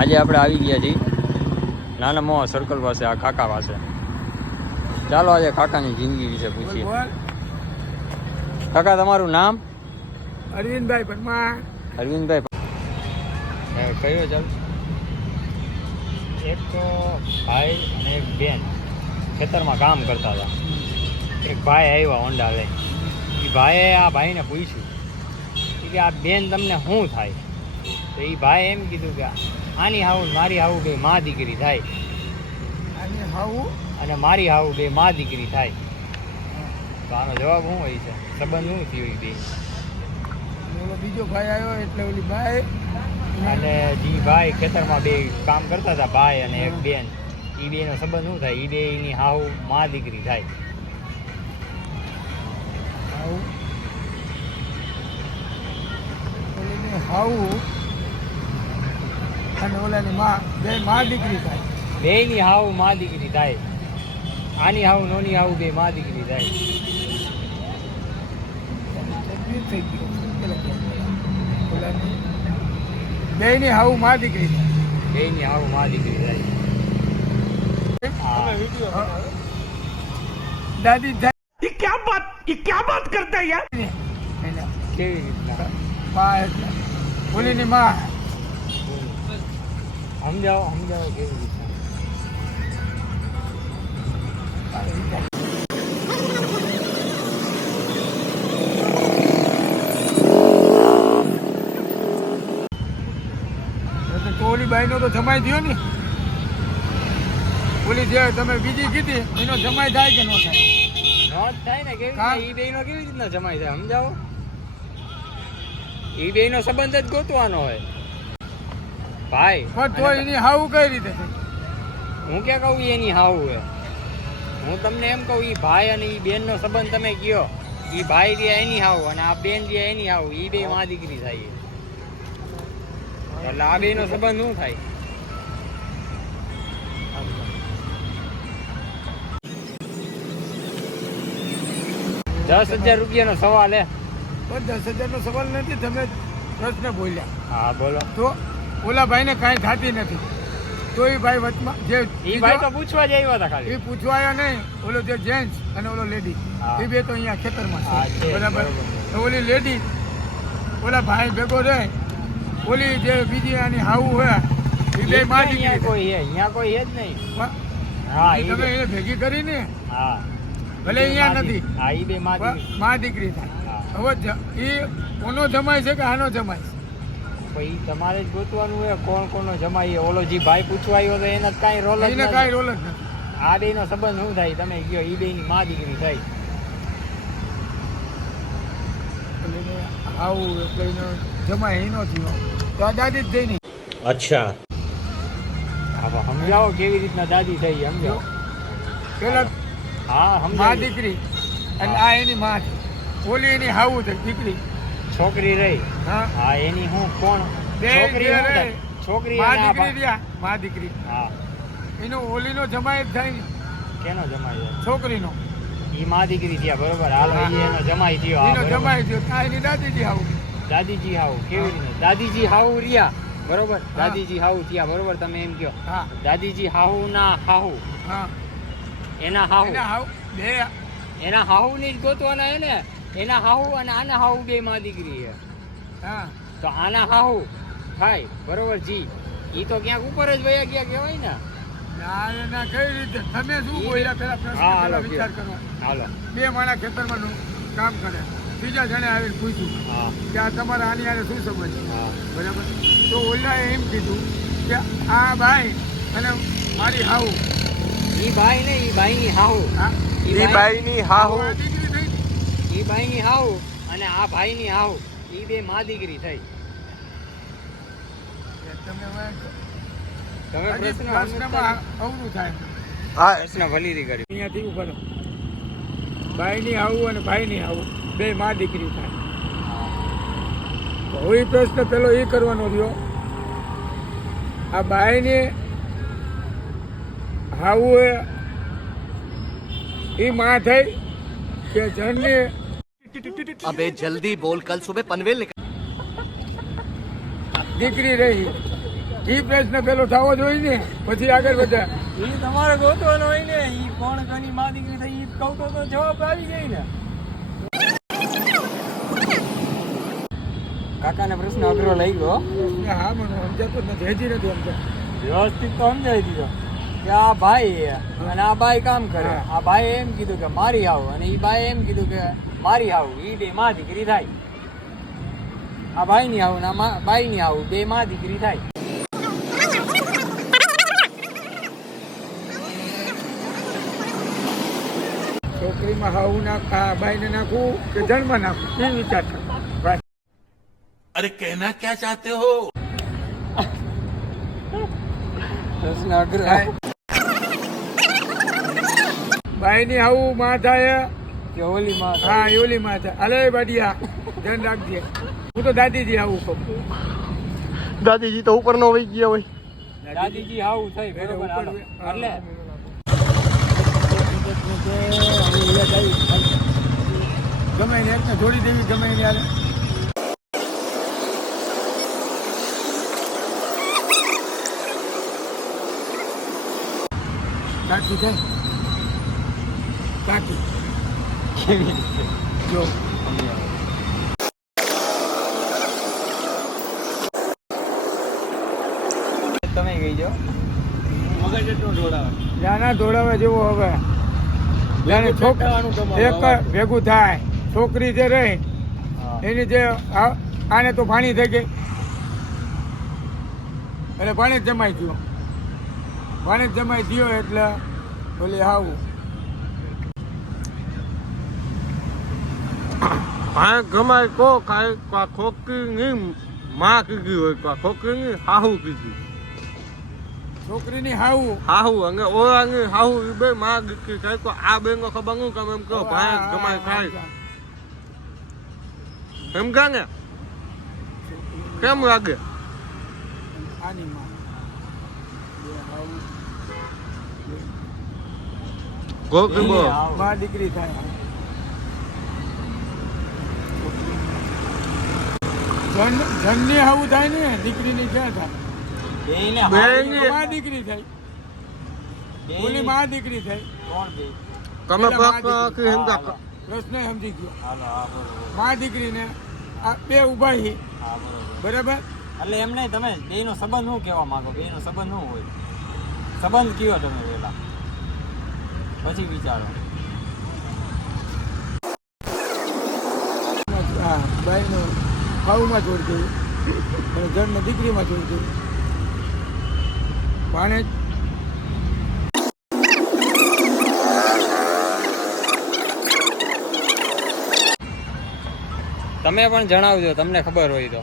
આજે આપણે આવી ગયા છીએ નાના મોવા સર્કલ પાસે, આ કાકા પાસે. ચાલો આજે કાકાની જિંદગી વિશે પૂછીએ. કાકા તમારું નામ? અરવિંદભાઈ પરમાર. અરવિંદભાઈ કયો? ચાલો. એક ભાઈ અને એક બેન ખેતરમાં કામ કરતા હતા. એક ભાઈ આવ્યા હોન્ડા લઈ. એ ભાઈએ આ ભાઈને પૂછ્યું કે આ બેન તમને શું થાય? તો એ ભાઈ એમ કીધું કે આની હાવું મારી હાવું બે મા દીકરી થાય. આની હાવું અને મારી હાવું બે મા દીકરી થાય. તો આનો જવાબ શું હોય છે? સંબંધ શું થયો એ બે? ઓલો બીજો ભાઈ આવ્યો એટલે ઓલી ભાઈ અને જે ભાઈ ખેતરમાં બે કામ કરતા હતા, ભાઈ અને એક બેન, એ બેનો સંબંધ શું થાય? એ બે એની હાવું મા દીકરી થાય. હાવું ઓલીની હાવું અને ઓલાની માં બે મા દીકરી થાય. બેની હાવું મા દીકરી થાય. આની હાવું નોની હાવું બે મા દીકરી થાય. થઈ ગયું બેની હાવું મા દીકરી થાય. બેની હાવું મા દીકરી થાય. દાદી ये क्या बात करता है यार? કેવી રીતના? મા એટલે ઓલીની માં સમજાવો કેવી રીતના? તો ઓલી બાઈનો તો જમાઈ થયો ને. ઓલી જે તમે બીજી કીધી એનો જમાઈ થાય કે ન થાય? નો જ થાય ને. કેવી રીતના? ઈ બેનો કેવી રીતના જમાઈ થાય? સમજાવો. ઈ બેનો સંબંધ જ ગોતવાનો હોય ભાઈ. પણ તો એની હાવું કઈ રીતે થાય? હું ક્યાં કહું એની હાવું હે? હું તમને એમ કહું, ઈ ભાઈ અને ઈ બેનનો સંબંધ તમે કયો. ઈ ભાઈ રહ્યા એની હાવું અને આ બેન રહ્યા એની હાવું. ઈ બે મા દીકરી થાય. એટલે આ બેનો સંબંધ શું થાય? ₹10,000 નો સવાલ હે. પણ 10,000 નો સવાલ નથી, તમે પ્રશ્ન બોલ્યા. હા બોલો. તો ઓલા ભાઈને કાંઈ થતી નથી, તો એ ભાઈ વચમાં જે ઈ ભાઈ તો પૂછવા જ આવ્યા હતા એ ખાલી. પૂછવા આવ્યા નહીં. ઓલો જે જેન્ટ્સ અને ઓલો લેડી હા. એ બે તો અહીંયા ખેતરમાં હા, છે. છે, બરાબર. બરોબર. તો ઓલી લેડી ઓલા ભાઈ ભેગો રહે, ઓલી જે બીજી આની હાવું હોય એ બે માં અહીંયા દીકરી કોઈ હે? અહીંયા કોઈ હે જ નહીં. હા એ ઈ તમે બે. એને ભેગી કરીને હા ભલે અહીંયા નથી, હા ઈ બે મા દીકરી. માં દીકરી થાય. હા. હવે એ કોનો જમાય છે કે આનો જમાય છે? પછી તમારે જ ગોતવાનું હોય કોણ કોનો જમાઈ. ઓલો જે ભાઈ પૂછવા આવ્યો તો એના કાંઈ રોલ જ એને નથી. કાંઈ રોલ જ નથી. આ બે નો સંબંધ શું થાય? તમે કયો. ઈ બે ની મા દીકરી થાય. એટલે એને આવું એટલે એનો જમાય એનો થયો તો આ દાદી જ થઈ નહીં. અચ્છા. હવે સમજાવો કેવી રીતના દાદી થઈ સમજાવો. પેલા હા માં સમજાવો. દીકરી અને આ એની માં છે. ઓલી એની હાવું છે દીકરી. છોકરી રહી. હા હા એની હું કોણ? બે છોકરી જે શું રહે, થાય? છોકરી માં અને આ દીકરી ભા- રહ્યા માં દીકરી હા એનો ઓલીનો જમાય જ થાય ને, કેનો જમાઈ જાય? છોકરીનો ઈ મા દીકરી થયા બરોબર. હાલો હા. ઈ એનો જમાઈ થયો. હા, એનો બરોબર. જમાય થયો આ એની દાદીજી હાવું. દાદીજી હાવ કેવી રીતે? દાદીજી હાવ રહ્યા બરોબર. હા. દાદીજી હાવ થયા બરોબર. તમે એમ કહો હા દાદીજી હાહુ ના હાહુ હા એના હાહુ એના હાવ બે એના હાહુ ની જ ગોતવાના હે ને. એના હાહુ અને આના હાહુ બે માં દીકરી છે. હા તો આના હાહુ થાય બરોબર જી. ઈ તો ક્યાંક ઉપર જ વયા ગયા કહેવાય ને. ના એના કઈ રીતે તમે શું બોલ્યા પેલા પ્રશ્ન હા, પેલા હાલો, વિચાર કયો. કરો. હાલો. બે માણા ખેતરમાં કામ કરે, બીજા જણે આવીને પૂછ્યું હા કે આ તમારા આની હારે શું સમજ છે? હા બરાબર. તો ઓલાએ એમ કીધું કે આ ભાઈ અને મારી હાવું ઈ ભાઈ ને ઈ ભાઈ ની હાહુ. હા ઈ બાઈની હાહુ આ દીકરી થઈ ને. ઈ ભાઈ ની હાહુ અને આ ભાઈ ની હાહુ ઈ બે માં દીકરી થઈ. કે તમે હવે તમે હજી પ્રશ્ન પ્રશ્નમાં અવરું થાય. પ્રશ્ન ભલીથી કર્યો. અહીંયાથી ઉપર ભાઈની હાવું અને ભાઈની હાવું બે માં દીકરી થાય. તો હવે એ પ્રશ્ન પેલો એ કરવાનો રહ્યો, આ બાઈને હાવું એ માં થઈ કે જણને अबे जल्दी बोल, कल सुबह पनवेल निकल। દીકરી રહી એ પ્રશ્ન પેલો થવો જોઈએ ને પછી આગળ વધે. એ તમારે ગોતવાનો હોય ને, એ કોણ કોની માં દીકરી થઈ એ કહું તો જવાબ આવી ગઈ ને. કાકાને પ્રશ્ન અઘરો લઈ ગયો. હા મને સમજાતો જ નથી, હજી નથી સમજાતો. વ્યવસ્થિત તો સમજાવી દીધો કે આ ભાઈ અને આ બાઈ કામ કરે. આ ભાઈ એમ કીધું કે મારી આવું, અને એ બાઈ એમ કીધું કે મારી આવું. એ બે માં દીકરી થાય. આ ભાઈ ની આવું ને આ બાઈ ની આવું, બે માં દીકરી થાય. છોકરીમાં હાવું બાઈને નાખવું કે જન્મ નાખવું એ વિચાર છે ભાઈ. अरे कहना क्या चाहते हो? પ્રશ્ન અઘરો. બાઈની હાવું માં થાય કે ઓલી માં થાય? હા એવલી માં થાય. અલે બાડિયા ધ્યાન રાખજે. હું તો દાદીજી આવું કહું. દાદીજી તો ઉપર નો વહી ગયા હોય. દાદીજી આવું થઈ બરોબર. હાલો. એટલે ગમે ને એકને જોડી દેવી, ગમે ને યાર. કાકી થાય કાકી કેવી રીતે? જો તમે ગઈ જો મગજ એટલું ઢોળાવે. નાના દોડાવા જેવો હવે જાણે એક ભેગું થાય. છોકરી જે રહે એની જે આને તો પાણી થઈ ગઈ એટલે પાણી જ જમાઈ ગયો. પાણી જ જમાઈ ગયો એટલે બોલી આવું. ભાઈ ગમાય કો કાંઈ ખોકી નહીં માં કીધી હોય, ખોકી નહીં હાહુ કીધી. છોકરીની હાવું હાહુ અને ઓળા નહીં હાહુ એ બે માં દીકરી થાય. તો આ બે નો ખબર નહીં તમે એમ કહો ભાઈ ગમાય થાય એમ કા ને કેમ લાગે? આની માં બે હાવું ગોકી બો માં દીકરી થાય. જનની હાવું થાય ને દીકરીની ક્યાં થાય? બેયને બેયને હાવ- માં દીકરી થાય. બેયને- ઓલી માં દીકરી થાય. કોણ બે? તમે પેલા માં પાક દીકરી. હિંદા હાલો. પ્રશ્ન સમજી ગયો. હાલો, હા, બરોબર. માં દીકરીને આ બે ઉભા છે હા, બરોબર. બરાબર. એટલે એમ નહીં, તમે બેયનો સંબંધ શું કહેવા માંગો? બેયનો સંબંધ શું હોય? સંબંધ કયો તમે પેલા, પછી વિચારો. હા બાઈનો હાવુમાં જોડ દેવું અને જન્મ દીકરીમાં જોડ દેવું. પાણે તમે પણ જણાવજો, તમને ખબર હોય તો.